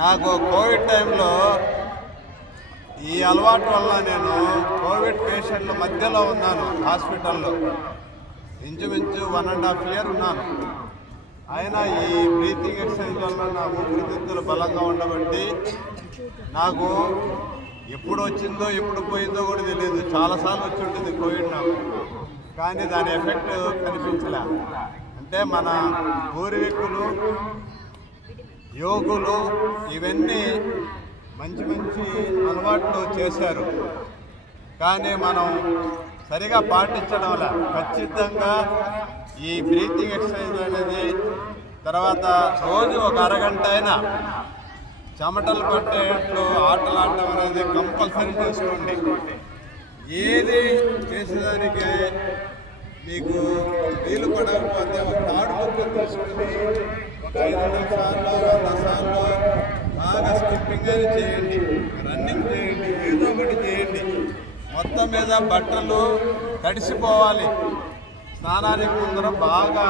నాకు కోవిడ్ టైంలో ఈ అలవాటు వల్ల నేను కోవిడ్ పేషెంట్ల మధ్యలో ఉన్నాను. హాస్పిటల్లో ఇంచుమించు 1.5 ఇయర్ ఉన్నాను. అయినా ఈ బ్రీతింగ్ ఎక్సర్సైజ్ వల్ల నా ఊపిరితిత్తులు బలంగా ఉండబట్టి నాకు ఎప్పుడు వచ్చిందో ఎప్పుడు పోయిందో కూడా తెలియదు. చాలాసార్లు వచ్చి ఉంటుంది కోవిడ్ నాకు, కానీ దాని ఎఫెక్ట్ కనిపించలే. అంటే మన పూర్వీకులు యోగులు ఇవన్నీ మంచి మంచి అలవాట్లు చేశారు, కానీ మనం సరిగా పాటించడం వల్ల ఖచ్చితంగా ఈ బ్రీతింగ్ ఎక్సర్సైజ్ అనేది తర్వాత రోజు ఒక అరగంట అయినా చెమటలు పట్టేట్లు ఆటలు ఆడటం అనేది కంపల్సరీ చేసుకోండి. ఏది చేసేదానికి మీకు వీలు పడకపోతే ఒక తాడు బుక్ తీసుకుని ఒక 500 సార్లు 100 సార్లు బాగా స్కిప్పింగ్ అని చేయండి, రన్నింగ్ చేయండి, ఏదో ఒకటి చేయండి. మొత్తం మీద బట్టలు తడిసిపోవాలి. స్నానానికి ముందర బాగా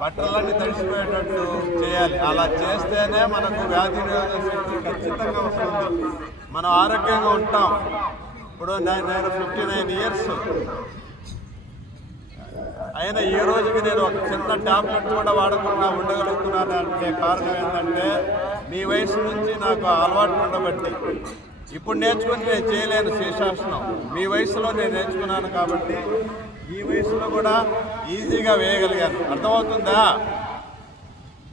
బట్టలన్నీ తడిసిపోయేటట్టు చేయాలి. అలా చేస్తేనే మనకు వ్యాధి నిరోధక శక్తి ఖచ్చితంగా వస్తుంది, మనం ఆరోగ్యంగా ఉంటాం. ఇప్పుడు నేను 59 ఇయర్స్ అయినా ఈ రోజుకి నేను ఒక చిన్న టాబ్లెట్ కూడా వాడకుండా ఉండగలుగుతున్నాను అంటే కారణం ఏంటంటే మీ వయసు నుంచి నాకు అలవాటు ఉండబట్టి. ఇప్పుడు నేర్చుకుని నేను చేయలేను శీర్షాసనం, మీ వయసులో నేను నేర్చుకున్నాను కాబట్టి ఈ వయసులో కూడా ఈజీగా వేయగలిగాను. అర్థమవుతుందా?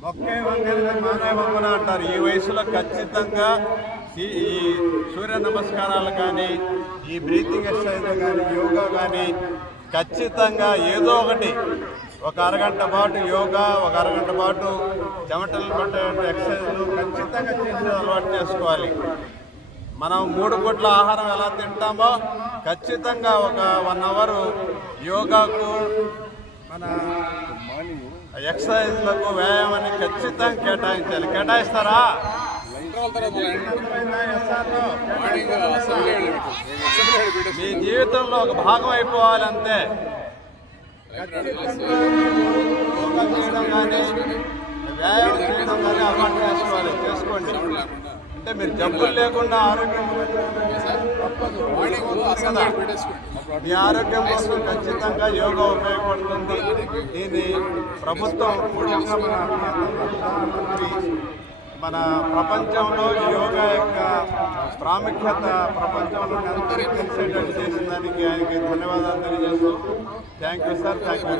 మొక్కే వంగని మానే వంగన అంటారు. ఈ వయసులో ఖచ్చితంగా ఈ సూర్య నమస్కారాలు కానీ ఈ బ్రీతింగ్ ఎక్సర్సైజ్ కానీ యోగా కానీ ఖచ్చితంగా ఏదో ఒకటి ఒక అరగంట పాటు యోగా, ఒక అరగంట పాటు చెమటలు పట్టే ఎక్సర్సైజ్లు ఖచ్చితంగా చేసే అలవాటు చేసుకోవాలి. మనం 3 పూట్ల ఆహారం ఎలా తింటామో ఖచ్చితంగా ఒక 1 అవర్ యోగాకు మన ఎక్సర్సైజ్లకు వ్యాయామాన్ని ఖచ్చితంగా కేటాయించాలి. కేటాయిస్తారా? మీ జీవితంలో ఒక భాగం అయిపోవాలి అంతే. యోగా చేయడం కానీ వ్యాయామం చేయడం కానీ అలవాటు చేసుకోండి. అంటే మీరు జబ్బులు లేకుండా ఆరోగ్యం మీ ఆరోగ్యం కోసం ఖచ్చితంగా యోగా ఉపయోగపడుతుంది. దీన్ని ప్రభుత్వం మన ప్రపంచంలో యోగా యొక్క ప్రాముఖ్యత ప్రపంచంలో అందరికీ తెలిసేటట్టు చేసిన దానికి ఆయనకి ధన్యవాదాలు తెలియజేస్తూ thank you sir. Thank you.